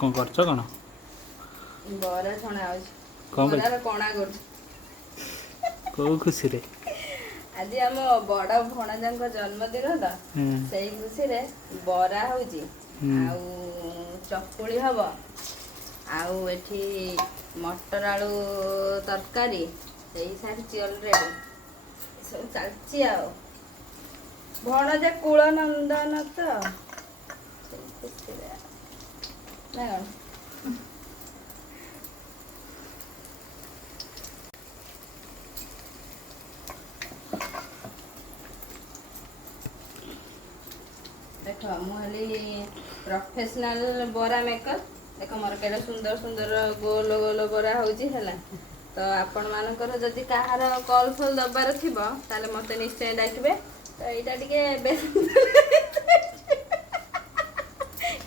कौन करछ कौन बरा छणा आउछ कौन भाई बरार कणा कर को खुशी रे आज आम बड़ भणजांक जन्मदिन तो से खुशी रे बरा होउची आउ चकुली हब आउ एठी मटर आलू तरकारी सेई सारी ऑलरेडी सब चलची आउ भणजा कुल नंदन तो सेई खुशी रे ना कौन देख मुझे प्रोफेशनल बरा मेकर देख मोर के सुंदर सुंदर गोल गोल बरा होला तो आपण मानकर जदि कहार कॉल फल दबार थी ताले मते निश्चय डाकबे तो यहाँ टे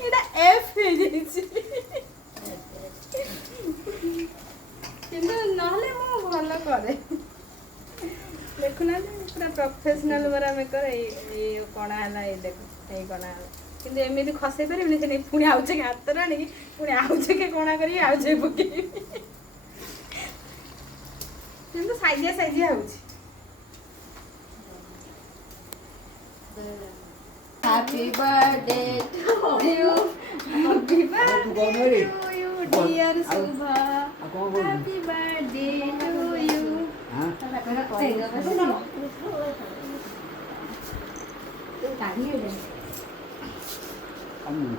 एटा एफ हो किंतु नहले मु भल करे देखुना पूरा प्रोफेशनल बरा मेकर ये कणा है देख ये कणा किंतु एमती खसई पारे पुणी आउचे के हाथ आनी पुणी आउचे के कणा कर आउचे पके किंतु साइजिया साइजिया हो happy birthday to you happy birthday to you dear Shubha happy birthday to you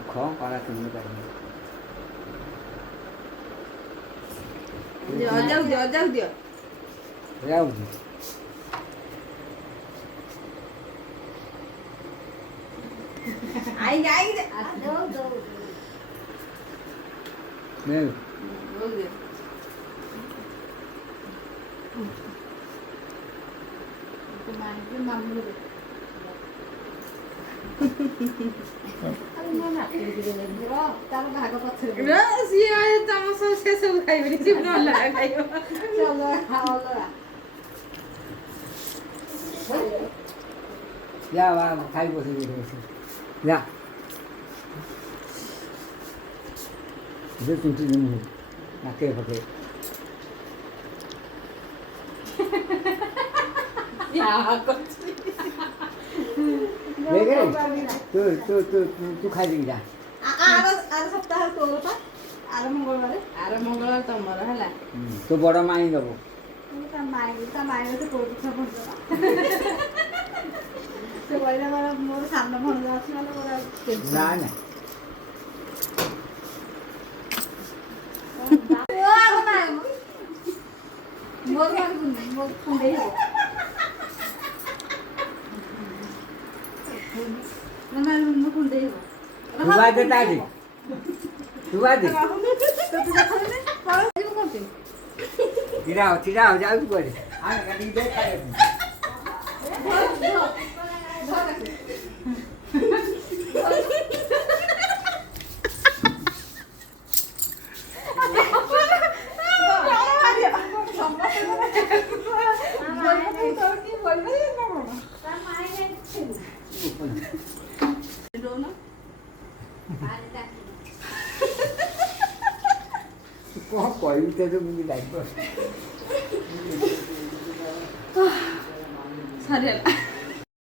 khó qua là từng như vậy दियो rau आई आई nè ra ba thay của thì ra rất chung chung như là kê phải kê lấy cái tôi khai gì ra सप्ताह तोर पा are मंगलवार तमर हला तो बड़ा माई दबो माई तो कोड छ तो वैरा वाला मोर सामने भन जाछ ना मोर ना ना मोर कुंडे हो ना मोर कुंडे हो तू बात बता दे तू बात दे तो तू देखो ने पाऊ जीव करते चिराओ जाओ तू करे आ गाड़ी दे खाए có quậy cho tôi bị đánh rồi 사려라